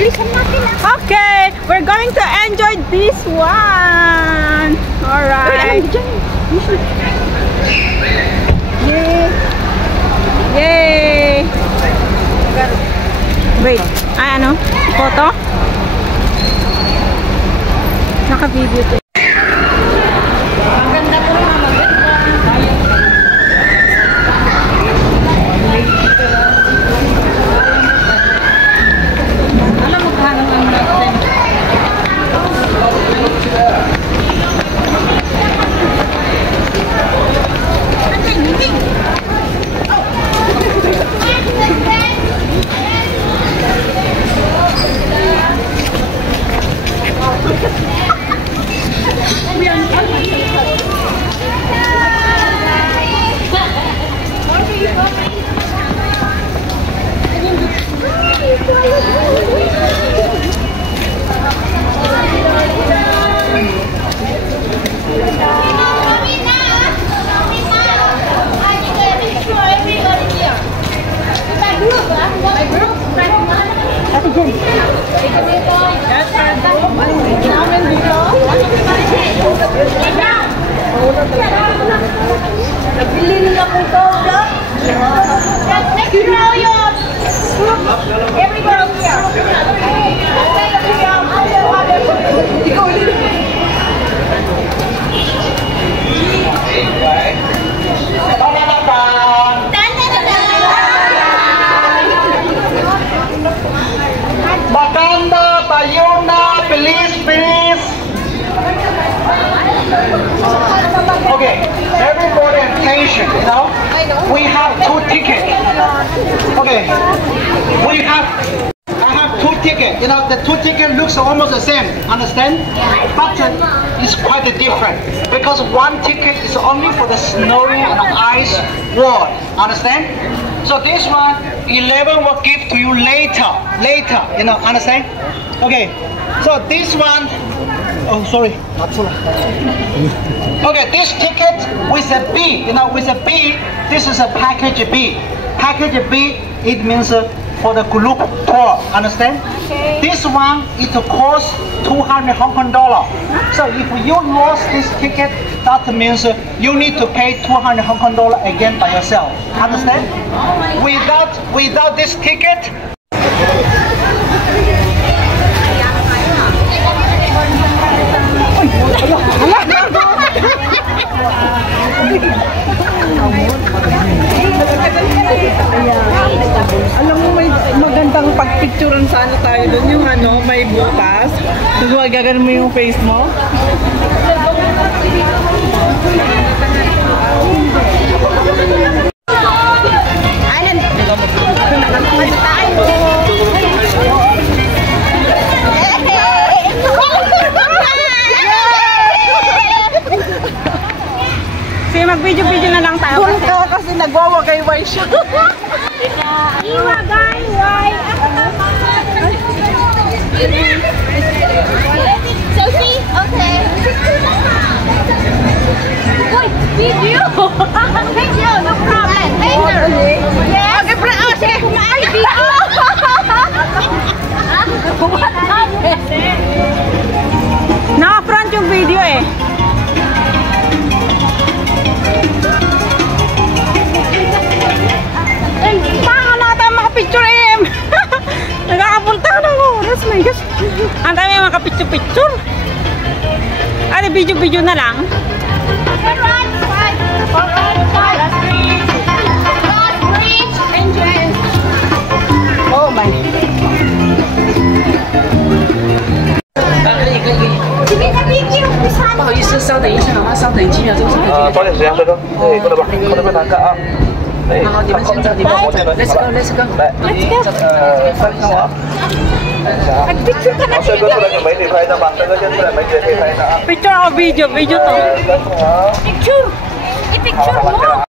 Okay, we're going to enjoy this one. Alright. Yay! Yay! Wait, ay ano? Photo? Naka-video to. Ang ganda po mga maganda. Alam mo kung ang natin. Okay, everybody attention, you know, we have 2 tickets. Okay, I have 2 tickets, you know, the 2 tickets looks almost the same, understand? But it's quite different, because 1 ticket is only for the snow and ice world, understand? So this one, 11 will give to you later, you know, understand? Okay, so this one, oh sorry, not so. Okay, this ticket with a B, you know, with a B, this is a package B. Package B, it means for the group tour, understand? Okay. This one, it costs 200 Hong Kong dollar. So if you lost this ticket, that means you need to pay 200 Hong Kong dollar again by yourself, understand? Without this ticket, alam mo, may magandang pagpicturean sana tayo doon, yung ano, may butas. Tapos magaganon mo yung face mo. Sige, mag-video-video na lang tayo. Doon ka kasi nagwawagay-way siya. Iwagay-way. Sophie? Okay. Wait, video! Video, no problem. Later. Yes. Okay, sige, kumain. Video. What happened? Naka-front yung video eh. Picture em. Nagkakapunta ka ng oras, my gosh. Ang dami yung makapicture-picture. Ano, video-video na lang. Oh my. Sige na video. 不好意思，稍等一下啊，稍等几秒钟。抓紧时间，帅哥，对，过来吧，过来难看啊。 好，你们先走，你们，Let's go，Let's go， 来，3看我。 Picture ka na. 帅哥出来给美女拍一张吧，帅哥先出来，美女也可以拍一张啊。 Picture o video to. Picture. I-picture mo.